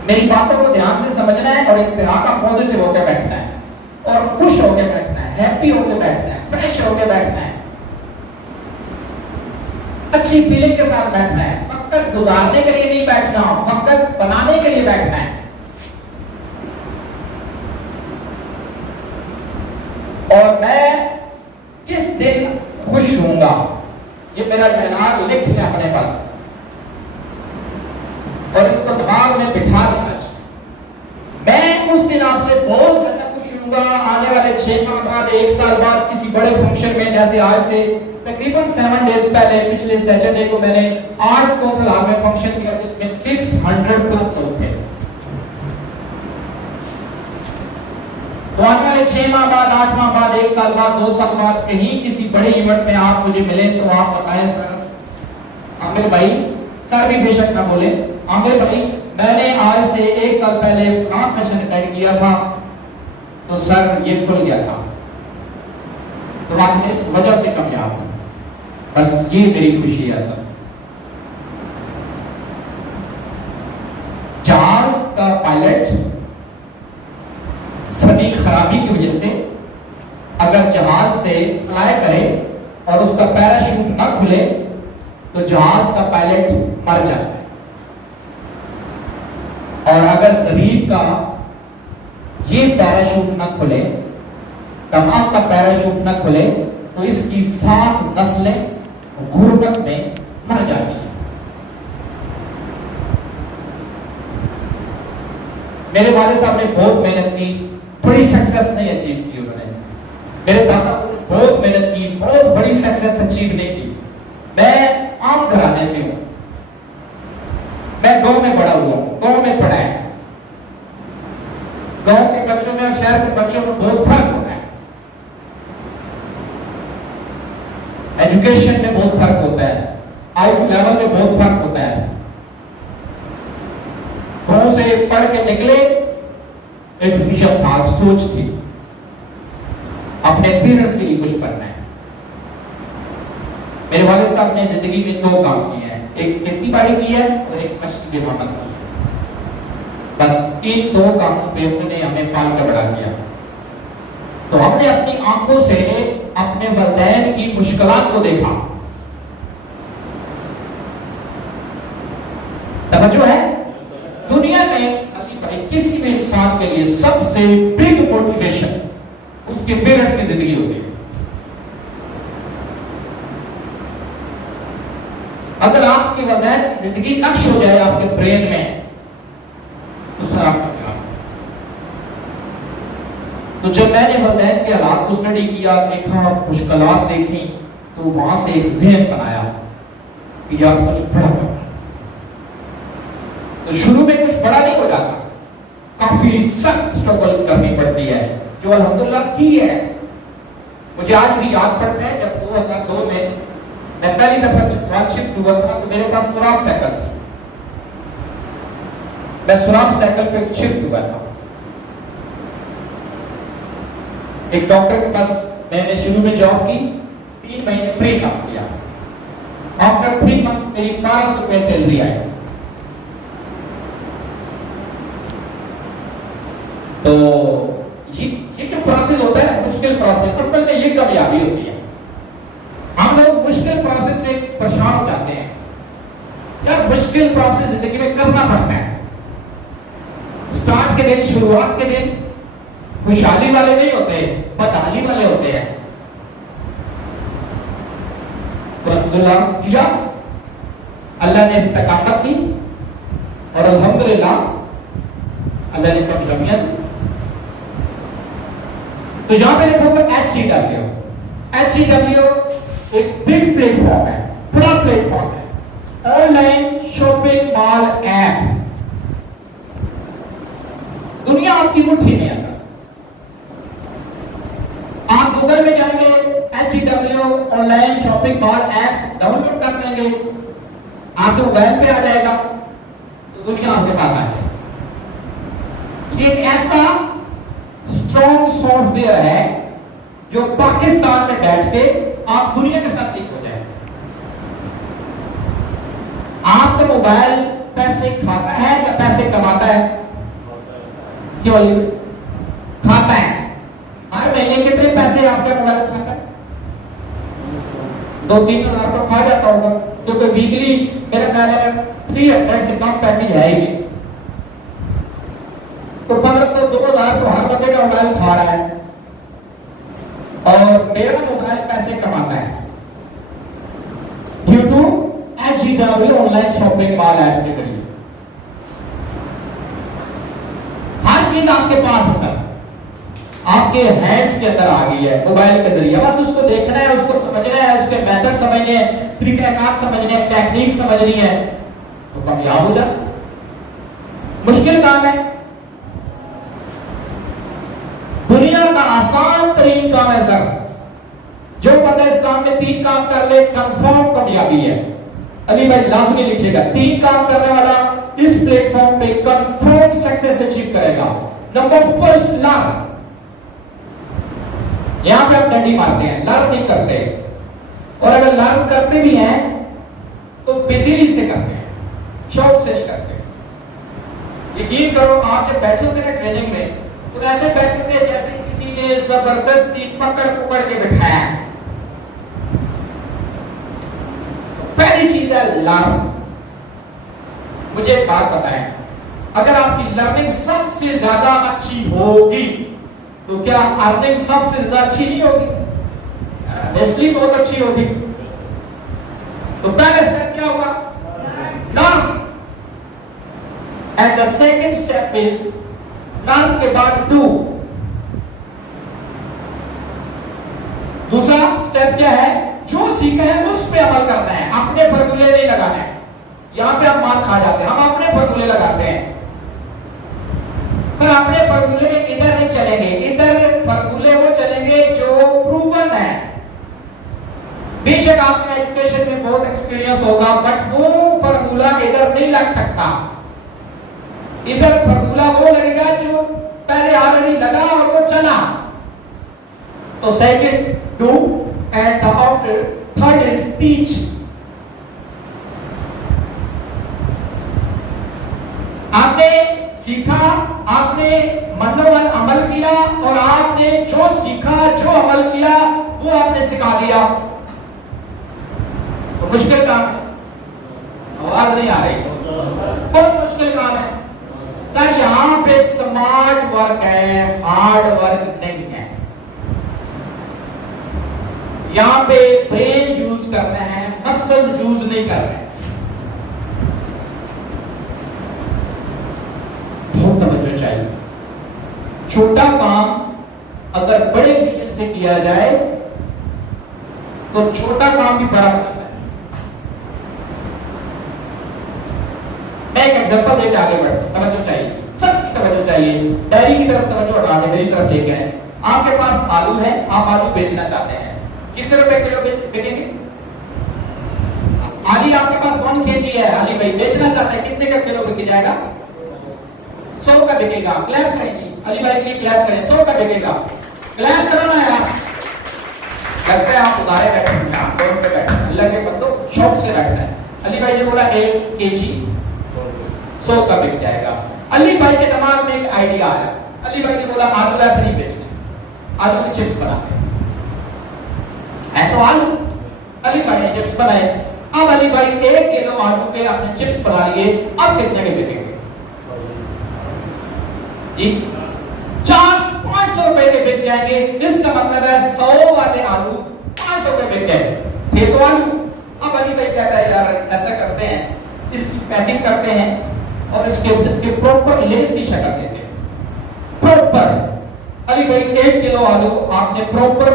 मेरी बातों को ध्यान से समझना है और इंतहा का पॉजिटिव होकर बैठना है और खुश होकर बैठना है, हैप्पी होकर बैठना है, फ्रेश होकर बैठना है, अच्छी फीलिंग के साथ बैठना है। वक्त गुजारने के लिए नहीं बैठना, वक्त बनाने के लिए बैठना है। और मैं किस दिन खुश होऊंगा, ये मेरा दिमाग लिख लिया अपने पास और इसको दिमाग में बिठा देना। मैं उस दिन आपसे बहुत ज्यादा खुश होऊंगा आने वाले 6 माह बाद, 1 साल बाद किसी बड़े फंक्शन में, जैसे आज से तकरीबन 7 डेज पहले पिछले सैटरडे को मैंने आर्ट्स काउंसिल हॉल में फंक्शन किया जिसमें 600 प्लस लोग थे। तो आने वाले 6 माह बाद, 8 माह बाद, 1 साल बाद, 2 साल बाद कहीं किसी बड़े इवेंट में आप मुझे मिले तो आप बताएं सर आमिर भाई, सर भी बेशक ना बोले, आमिर भाई मैंने आज से 1 साल पहले फलां सेशन अटेंड किया था तो सर ये खुल गया था, तो आज मैं इस वजह से कामयाब हूं। बस ये मेरी खुशी है सर। जहाज का पायलट फनी खराबी की वजह से अगर जहाज से फ्लाई करे और उसका पैराशूट ना खुले तो जहाज का पायलट मर जाता है। और अगर गरीब का ये पैराशूट ना खुले, तमाम का पैराशूट ना खुले तो इसकी 7 नस्लें गुर्बत में मर जाती हैं। मेरे वाले साहब ने बहुत मेहनत की, बड़ी सक्सेस नहीं अचीव की उन्होंने। मेरे दादा ने बहुत मेहनत की, बहुत बड़ी सक्सेस अचीव नहीं की। मैं आम घराने से हूं, मैं गांव में बड़ा हुआ हूं, गांव में पढ़ा है। गांव के बच्चों में और शहर के बच्चों में बहुत फर्क होता है, एजुकेशन में बहुत फर्क होता है, आउट लेवल में बहुत फर्क होता है। गांव से पढ़ के निकले एक विजन था, सोच थी, अपने पेरेंट्स के लिए कुछ करना है। मेरे वालिद साहब ने जिंदगी में 2 काम किए हैं, एक खेती बाड़ी की है और एक मस्जिद इमामत की है। बस इन 2 कामों पे उन्होंने हमें पाल के बड़ा किया। तो हमने अपनी आंखों से अपने वलदैन की मुश्किलात को देखा। तवज्जो है? दुनिया में अली भाई किसी भी इंसान के लिए सबसे बिग मोटिवेशन उसके पेरेंट्स की जिंदगी होती है। अगर आपके वलदैन की जिंदगी नक्श हो जाए आपके ब्रेन में तो सर आप तो जब मैंने वलदैन के हालात को स्टडी किया, देखा, मुश्किलात देखी, तो वहां से एक ज़हन बनाया कि यार कुछ बड़ा करना। तो शुरू में कुछ बड़ा नहीं हो जाता, काफी सख्त स्ट्रगल करनी पड़ती है, जो अल्हम्दुलिल्लाह की है। मुझे आज भी याद पड़ता है जब 2002 में मैं पहली दफा चित्राल शिफ्ट हुआ था तो मेरे पास सुराब साइकिल थी। मैं सुराब साइकिल पे शिफ्ट हुआ था। एक डॉक्टर के पास मैंने शुरू में जॉब की, 3 महीने फ्री काम किया। आफ्टर 3 मंथ मेरी 1200 रुपए सैलरी आई। तो ये जो प्रोसेस होता है मुश्किल प्रोसेस, असल में ये कामयाबी होती है। हम लोग मुश्किल प्रोसेस से परेशान हो जाते हैं यार, मुश्किल प्रोसेस जिंदगी में करना पड़ता है। स्टार्ट के दिन, शुरुआत के दिन खुशहाली वाले नहीं होते, बदहाली वाले होते हैं। तो अल्हम्दुलिल्लाह किया, अल्लाह ने इस्तिकामत दी और अल्हम्दुलिल्लाह अल्लाह ने कामयाबियां दी। तो यहां पे देखोगे HCW एक बिग प्लेटफॉर्म है, बड़ा प्लेटफॉर्म है, ऑनलाइन शॉपिंग मॉल ऐप। दुनिया आपकी मुट्ठी में है। आप गूगल में जाएंगे, HCW online shopping mall app download कर लेंगे, आपके मोबाइल पे आ जाएगा, तो दुनिया आपके पास आ जाएगी। ये एक ऐसा स्ट्रॉन्ग सॉफ्टवेयर है जो पाकिस्तान में बैठ के आप दुनिया के साथ लिंक हो जाए। आपका मोबाइल पैसे खाता है या पैसे कमाता है? क्यों अली भाई? खाता है। हर महीने कितने पैसे आपके मोबाइल खाता है? 2-3 हज़ार रुपये खा जाता होगा, क्योंकि वीकली मेरा ख्याल है 300 से कम पैकेज है ही नहीं। तो 1500-2000 तो हर बंदे का मोबाइल खा रहा है, और मेरा मोबाइल पैसे कमाता है due to HGW online shopping mall app के जरिए। हर चीज आपके पास है सर, आपके हैंड्स के अंदर आ गई है मोबाइल के जरिए। बस उसको देखना है, उसको समझना है, उसके मेथड समझने हैं, तरीकाकार समझने हैं, टेक्निक समझनी है, तो कामयाब हो जाए। मुश्किल काम है? दुनिया का आसान तरीन काम है सर। जो बंदा इस काम में 3 काम कर ले, कंफर्म कामयाबी है। अली भाई लाजमी लिखिएगा, 3 काम करने वाला इस प्लेटफॉर्म पे कंफर्म सक्सेस अचीव करेगा। Number first, learn. यहां पे आप डंडी मारते हैं, लर्न नहीं करते, और अगर लर्न करते भी हैं तो बेदिली से करते हैं, शौक से नहीं करते। यकीन करो, आप जब बैठे होते हैं ट्रेनिंग में, तो ऐसे बैठे थे जैसे किसी ने जबरदस्ती पकड़ के बिठाया। पहली चीज है लर्न। मुझे एक बात बताएं, अगर आपकी लर्निंग सबसे ज्यादा अच्छी होगी तो क्या अर्निंग सबसे ज्यादा अच्छी नहीं होगी? ऑब्वियसली बहुत अच्छी होगी। तो पहला स्टेप क्या होगा? Learn. And the second step is learn के बाद डू। दूसरा स्टेप क्या है? जो सीखा है उस पे अमल करना है, अपने फॉर्मूले नहीं लगाना है। यहां पे आप मार खा जाते हैं, हम अपने फॉर्मूले लगाते हैं। सर अपने फॉर्मूले इधर नहीं चलेंगे, इधर फॉर्मूले वो चलेंगे जो प्रूवन है। बेशक आपके एजुकेशन में बहुत एक्सपीरियंस होगा, बट वो फॉर्मूला इधर नहीं लग सकता। इधर फॉर्मूला वो लगेगा जो पहले ऑलरेडी लगा और वो चला। तो second do and after third is teach. आपने सीखा, आपने मनोमन अमल किया, और आपने जो सीखा, जो अमल किया, वो आपने सिखा दिया। तो मुश्किल काम है। आवाज नहीं आ रही? बहुत मुश्किल काम है सर। यहां पे स्मार्ट वर्क है, हार्ड वर्क नहीं है। यहां पे ब्रेन यूज करना है, मसल यूज नहीं करना है। बहुत तवज्जो चाहिए। छोटा काम अगर बड़े विजन से किया जाए तो छोटा काम भी बड़ा करता है। मैं एक एग्जांपल देके आगे बढ़, तवज्जो चाहिए, सबकी तवज्जो चाहिए। डायरी की तरफ तवज्जो हटा दे, मेरी तरफ लेके आए। आपके पास आलू है, आप आलू बेचना चाहते हैं, कितने रुपए किलो बेचेंगे? आली आपके पास 1 kg है, आली भाई बेचना चाहते हैं, कितने का किलो बिक जाएगा? 100 का बिकेगा। क्लैप करेंगे अली भाई के लिए, क्लैप करें, 100 का बिकेगा। क्लैप करो ना यार। लगता है आप उधारे बैठे हैं, आप कौन पे बैठे हैं? अल्लाह के बंदो शौक से बैठे हैं। अली भाई ने बोला 1 kg 100 का बिक जाएगा। अली भाई के दिमाग में एक आइडिया आया। अली भाई ने बोला आलू ऐसे नहीं बेचने, आलू के चिप्स बनाते हैं। तो आलू अली भाई ने चिप्स बनाए। अब अली भाई 1 किलो आलू के अपने चिप्स बना लिए। अब कितने के बिकेंगे जी? 400-500 रुपए के बिक जाएंगे। इसका मतलब है 100 वाले आलू 500 के बिक गए। थे तो आलू। अब अली भाई कहता है यार ऐसा करते हैं, इसकी पैकिंग करते हैं और इसके प्रॉपर लेस की शक्ल देते हैं। प्रॉपर अली भाई 1 किलो आलू आपने प्रॉपर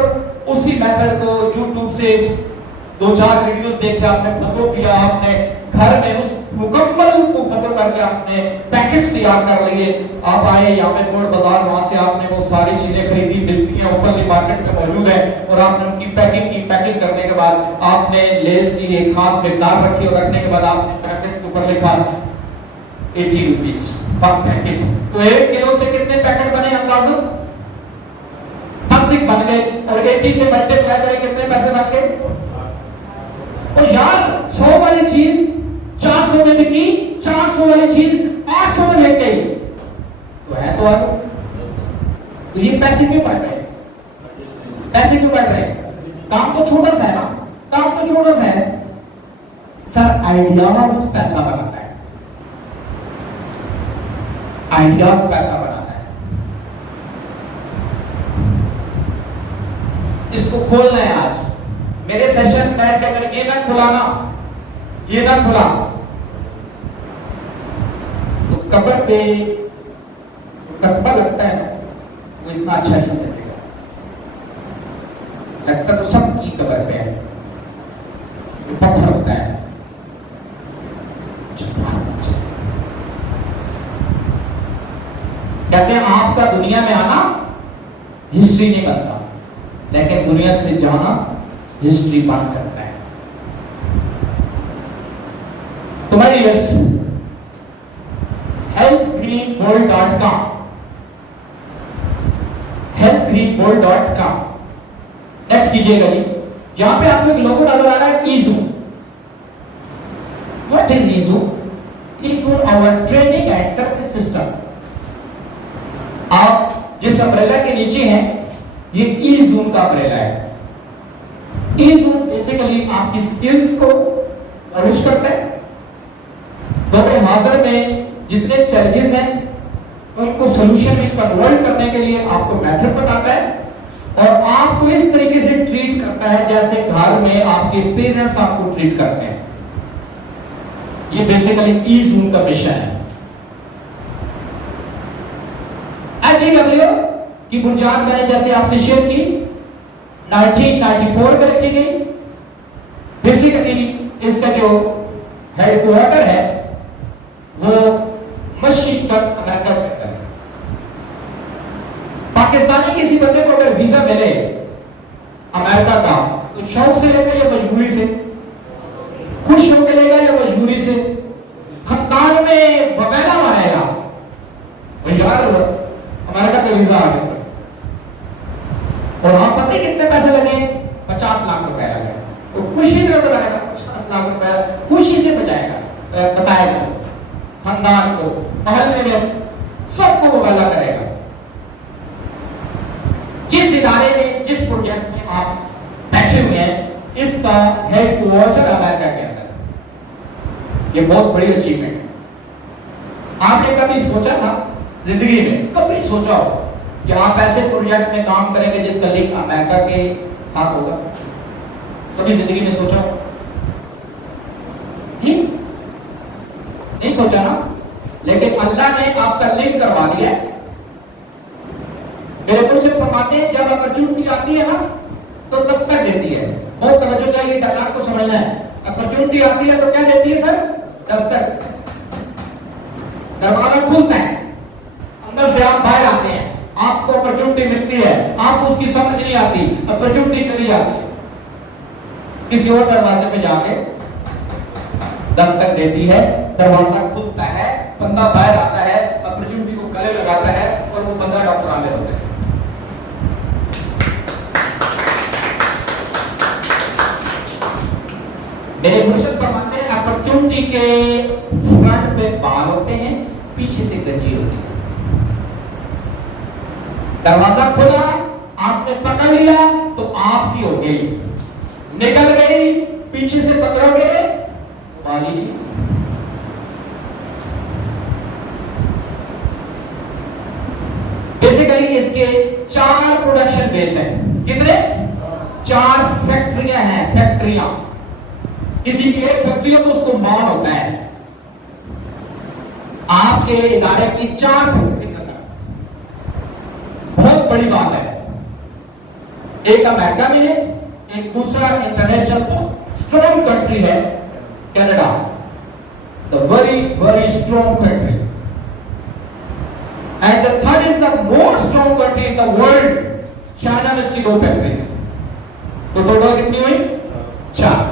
उसी मेथड को YouTube से 2-4 वीडियोस देखे, आपने फोटो किया, आपने घर में उस मुकम्मल को फोटो करके आपने पैकेज तैयार कर लिए। आप आए यहाँ पे बोर्ड बाजार, वहां से आपने वो सारी चीजें खरीदी, मिलती हैं ओपनली मार्केट में मौजूद है, और आपने उनकी पैकिंग की। पैकिंग करने के बाद आपने लेस की एक खास मिकदार रखी, और रखने के बाद आपने पैकेज के ऊपर लिखा 80 रुपीस पर पैकेट। तो 1 किलो से कितने पैकेट बने अंदाजन? 80 बन गए, और 80 से मल्टीप्लाई करें कितने पैसे बन गए? और यार 100 वाली चीज 400 में बिकी, 400 वाली चीज 800 में बिक गई। है तो आप तो ये पैसे क्यों बढ़ रहे हैं? पैसे क्यों बढ़ रहे हैं? काम तो छोटा सा है ना, काम तो छोटा सा है सर। आइडियाज पैसा बनाता है, आइडियाज पैसा बनाता है। इसको खोलना है आज मेरे सेशन बैठ के। अगर ये ना खुलाना, ये ना खुला तो कब्र पे कटपा लगता है ना, वो इतना अच्छा नहीं चलेगा। लगता तो सबकी कब्र पे है, पत्थर होता है। कहते हैं आपका दुनिया में आना हिस्ट्री नहीं बनता, लेकिन दुनिया से जाना हिस्ट्री बन सकता है। तो my dears, healthgreenworld.com, healthgreenworld.com next कीजिएगा जी। यहां पे आपको एक लोगो नजर आ रहा है Ezoom. What is Ezoom? Ezoom our training and service system. आप जिस अम्ब्रेला के नीचे हैं ये ईजूम का अम्ब्रेला है। ईजूम बेसिकली आपकी स्किल्स को पॉलिश करता है। दौरे हाजिर में जितने चैलेंजेस हैं उनको सॉल्यूशन में कन्वर्ट करने के लिए आपको मेथड बताता है और आपको इस तरीके से ट्रीट करता है जैसे घर में आपके पेरेंट्स आपको ट्रीट करते हैं। ये बेसिकली ईजूम का मिशन है। HEW की बुनियाद मैंने जैसे आपसे शेयर की 1994 में रखी गई। बेसिकली इसका जो हेडक्वार्टर है वो मशीकत अमेरिका के अंदर है। पाकिस्तानी किसी बंदे को अगर वीजा मिले अमेरिका का तो शौक से लेगा या मजबूरी से? खुश होकर लेगा या मजबूरी से? खानदान में बबैला मारेगा यार अमेरिका का वीजा आ गया। और आप पता है कितने पैसे लगे? 50 लाख रुपए लगे। तो खुशी में बताएगा 50 लाख रुपए खुशी से बताएगा खानदान को, मोहल्ले में सबको मुबाला करेगा। जिस इदारे में, जिस प्रोजेक्ट में आप बैठे हुए हैं, इसका हेडक्वार्टर अमेरिका के अंदर। ये बहुत बड़ी अचीवमेंट। आपने कभी सोचा था जिंदगी में, कभी सोचा हो कि आप ऐसे प्रोजेक्ट में काम करेंगे जिसका लिंक अमेरिका के साथ होगा? कभी जिंदगी में सोचा हो? ठीक नहीं सोचा ना, लेकिन अल्लाह ने आपका लिंक करवा दिया। मेरे मुर्शिद फरमाते हैं जब अपॉर्चुनिटी आती है ना तो दस्तक देती है। बहुत तवज्जो चाहिए, डायलॉग को समझना है। अपॉर्चुनिटी आती है तो क्या देती है सर? दस्तक। दरवाजा खुलता है, अंदर से आप बाहर आते हैं, आपको अपॉर्चुनिटी मिलती है, आपको उसकी समझ नहीं आती, अपॉर्चुनिटी चली जाती है, किसी और दरवाजे पे जाके दस्तक देती है, दरवाजा खुलता है, बंदा बाहर आता है, अपॉर्चुनिटी को गले लगाता है और वो बंदा डॉक्टर आमिर होता है। मेरे मुर्शिद फरमाते हैं अपॉर्चुनिटी के फ्रंट पे बाल होते हैं, पीछे से गंजी होती है। दरवाजा खुला, आपने पकड़ लिया तो आपकी हो गई, निकल गई, पीछे से पकड़ोगे बाली नहीं। बेसिकली इसके 4 प्रोडक्शन बेस हैं। कितने? 4 फैक्ट्रियां हैं। फैक्ट्रियां, किसी की एक फैक्ट्री हो तो उसको मान होता है। आपके इदारे की 4 फैक्ट्री, बहुत बड़ी बात है। एक अमेरिका में है, एक दूसरा इंटरनेशनल स्ट्रॉन्ग कंट्री है Canada, the very very strong country, and the third is the more strong country in the world, China में इसकी 2 फैक्ट्री है। तो टोटल कितनी हुई? 4।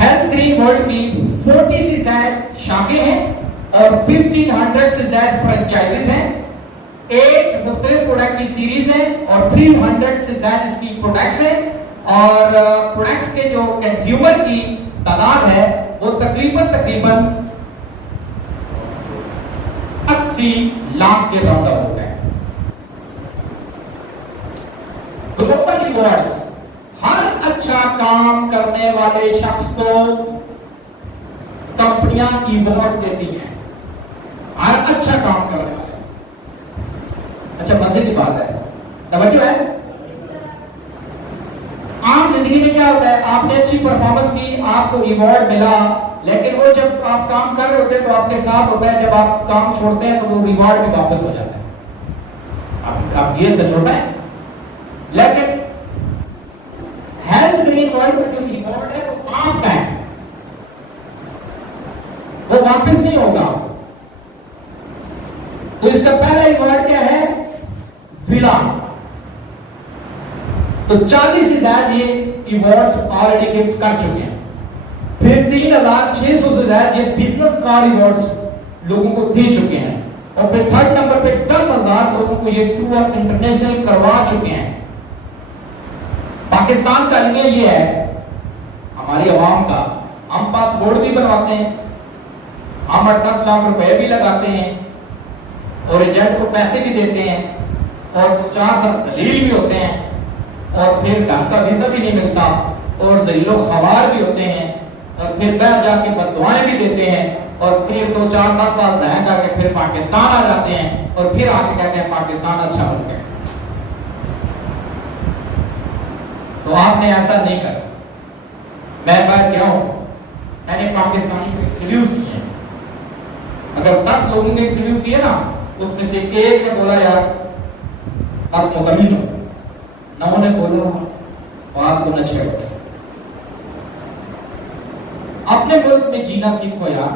हेल्थ ग्रीन वर्ल्ड की 40 से ज्यादा शाखें हैं और 1500 से ज्यादा फ्रेंचाइजीज हैं, 8 मुख्तलिफ प्रोडक्ट की सीरीज है और 300 से ज्यादा इसकी प्रोडक्ट्स हैं और प्रोडक्ट्स के जो कंज्यूमर की तादाद है वो तकरीबन 80 लाख के राउंड होते हैं। ग्लोबल रिवॉर्ड्स हर अच्छा काम करने वाले शख्स को कंपनियां रिवॉर्ड देती हैं, हर अच्छा काम करने वाले। अच्छा मजे की बात है, तवज्जो है। आम जिंदगी में क्या होता है, आपने अच्छी परफॉर्मेंस की, आपको अवार्ड मिला, लेकिन वो जब आप काम कर रहे होते हैं तो आपके साथ होता है, जब आप काम छोड़ते हैं तो वो रिवॉर्ड भी वापस हो जाता है। आप ये तजुर्बा है। लेकिन हेल्थ ग्रीन वर्ल्ड में जो रिवॉर्ड है वो आपका है, वो वापस नहीं होगा। तो इसका पहला रिवॉर्ड क्या है, विला। तो 40 से ज्यादा ये अवार्ड्स ऑलरेडी गिफ्ट कर चुके हैं। फिर 3600 से ज्यादा ये बिजनेस कार अवार्ड्स लोगों को दे चुके हैं। और फिर थर्ड नंबर पे 10,000 लोगों को ये टूर इंटरनेशनल करवा चुके हैं। पाकिस्तान का लिए ये है, हमारी आवाम का, हम पासपोर्ट भी बनवाते हैं, हम 10 लाख रुपए भी लगाते हैं और एजेंट को पैसे भी देते हैं और 4 साल दलील भी होते हैं और फिर ढंग का वीजा भी नहीं मिलता और जलीलो खबार भी होते हैं और फिर बाहर जाके बददुआएं भी देते हैं और फिर 2-4-10 साल रह करके फिर पाकिस्तान आ जाते हैं और फिर आके कहते हैं पाकिस्तान अच्छा हो गया। तो आपने ऐसा नहीं कर। मैं बात क्या हूं, मैंने पाकिस्तानी को इंटरव्यूज किए हैं। अगर 10 लोगों ने इंटरव्यू किए ना, उसमें से एक ने बोला यार 10 मुकम्मिल हो, 9 ने बोला बात को न छेड़ो, अपने मुल्क में जीना सीखो यार,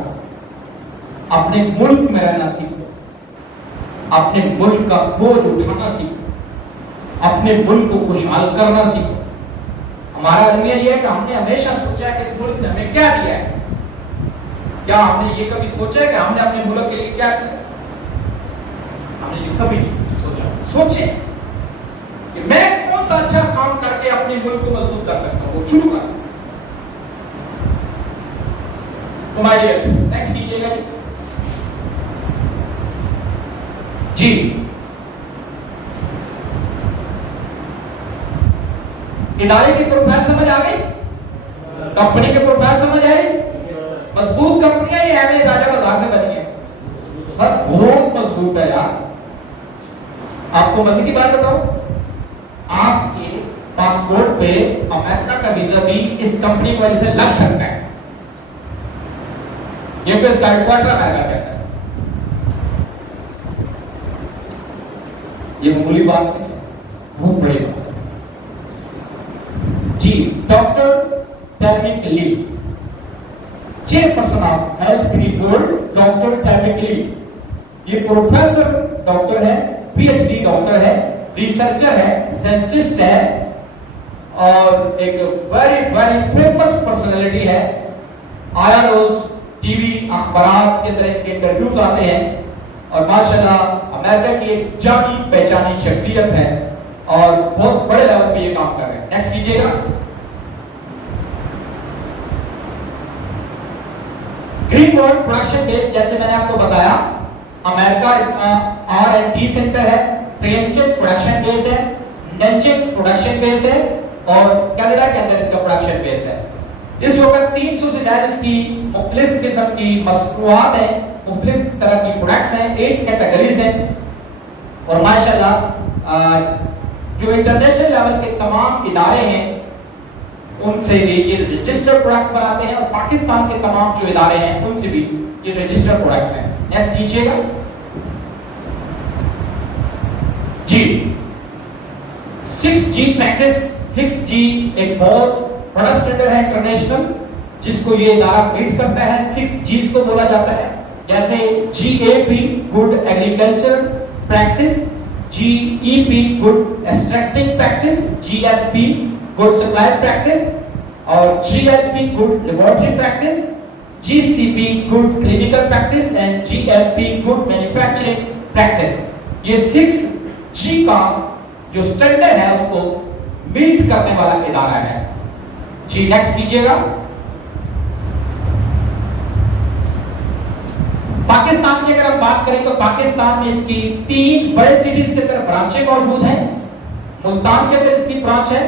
अपने मुल्क में रहना सीखो, अपने मुल्क का बोझ उठाना सीखो, अपने मुल्क को खुशहाल करना सीखो। हमारा अलमिया यह है कि हमने हमेशा सोचा है कि इस मुल्क ने हमें क्या दिया है। क्या हमने ये कभी सोचा है कि हमने अपने मुल्क के लिए क्या किया? हमने ये कभी नहीं सोचा। सोचे कि मैं कौन सा अच्छा काम करके अपने मुल्क को मजबूत कर सकता हूं, वो शुरू कर। तो माय डियर्स, नेक्स्ट कीजिएगा जी। इदारे की प्रोफाइल समझ आ गई, कंपनी के प्रोफाइल समझ आई। मजबूत कंपनियां ये हमें राजा बाजार से बनी है, पर बहुत मजबूत है यार। आपको मजे की बात बताओ, आपके पासपोर्ट पे अमेरिका का वीजा भी इस कंपनी की वजह से लग सकता है। ये तो इसका हेडक्वार्टर अमेरिका कहता है। ये मामूली बात नहीं, बहुत बड़ी बात जी। Doctor Tamik Lee, chairperson of health green board, doctor Tamik Lee. ये प्रोफेसर डॉक्टर है, पीएचडी डॉक्टर है, रिसर्चर है, साइंटिस्ट है और एक वेरी वेरी फेमस पर्सनालिटी है। आया रोज टीवी अखबारात के अंदर इनके इंटरव्यूज आते हैं और माशाल्लाह अमेरिका की एक जानी पहचानी शख्सियत है और बहुत बड़े लेवल पे ये काम कर रहे हैं। नेक्स्ट कीजिएगा। ग्रीन वर्ल्ड प्रोडक्शन बेस, जैसे मैंने आपको बताया, अमेरिका इसका R&D सेंटर है, ट्रेनचेक प्रोडक्शन बेस है, नंचेक प्रोडक्शन बेस है और कनाडा के अंदर इसका प्रोडक्शन बेस है। इस वक्त 300 से ज्यादा इसकी मुख्तलिफ किस्म की मसनूआत हैं, मुख्तलिफ तरह की प्रोडक्ट्स हैं, 8 कैटेगरीज हैं और माशाल्लाह जो इंटरनेशनल लेवल के तमाम इदारे हैं उनसे भी ये रजिस्टर्ड प्रोडक्ट्स बनाते हैं और पाकिस्तान के तमाम जो इदारे हैं उनसे भी ये रजिस्टर्ड प्रोडक्ट्स हैं। नेक्स्ट कीजिएगा जी। 6G प्रैक्टिस, 6G एक बहुत बड़ा स्टैंडर्ड है इंटरनेशनल, जिसको ये इदारा मीट करता है। 6Gs को बोला जाता है, जैसे GAP good agriculture practice, GEP good extracting practice, GSP good supply practice और GLP good laboratory practice, GCP good clinical practice and GMP good manufacturing practice. ये 6G का जो स्टैंडर्ड है उसको मीट करने वाला इदारा है जी। नेक्स्ट कीजिएगा पाकिस्तान की अगर हम बात करें तो पाकिस्तान में इसकी 3 बड़े सिटीज के अंदर ब्रांचें मौजूद हैं। मुल्तान के अंदर इसकी ब्रांच है,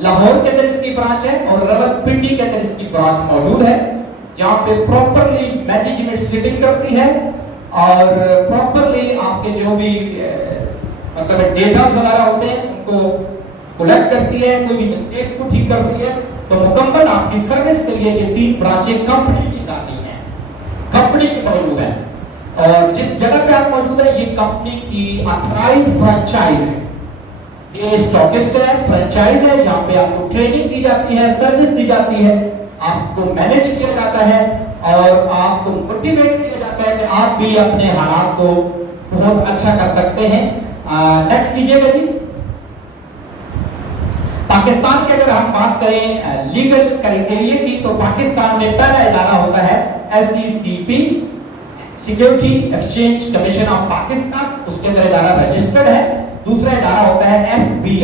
लाहौर के अंदर इसकी ब्रांच है और रावलपिंडी के अंदर इसकी ब्रांच मौजूद है, जहां पे प्रॉपरली मैनेजमेंट सिटिंग करती है और प्रॉपरली आपके जो भी मतलब डेटा वगैरह होते हैं उनको कलेक्ट करती है, कोई भी मिस्टेक्स को ठीक करती है। तो मुकम्मल आपकी सर्विस के लिए ये 3 ब्रांचें कंपनी की जाती हैं, कंपनी की मौजूद है। और जिस जगह पे आप मौजूद है ये कंपनी की ऑथराइज्ड फ्रेंचाइज है, ये स्टॉकिस्ट है, फ्रेंचाइज है, जहां पे आपको ट्रेनिंग दी जाती है, सर्विस दी जाती है, आपको मैनेज किया जाता है और आपको मोटिवेट किया जाता है कि आप भी अपने हालात को बहुत अच्छा कर सकते हैं। नेक्स्ट कीजिएगा जी। पाकिस्तान की अगर हम बात करें लीगल क्राइटेरिया की, तो पाकिस्तान में पहला इदारा होता है SECP, security exchange commission of Pakistan, उसके अंदर इदारा रजिस्टर्ड है। दूसरा इदारा होता है FBI।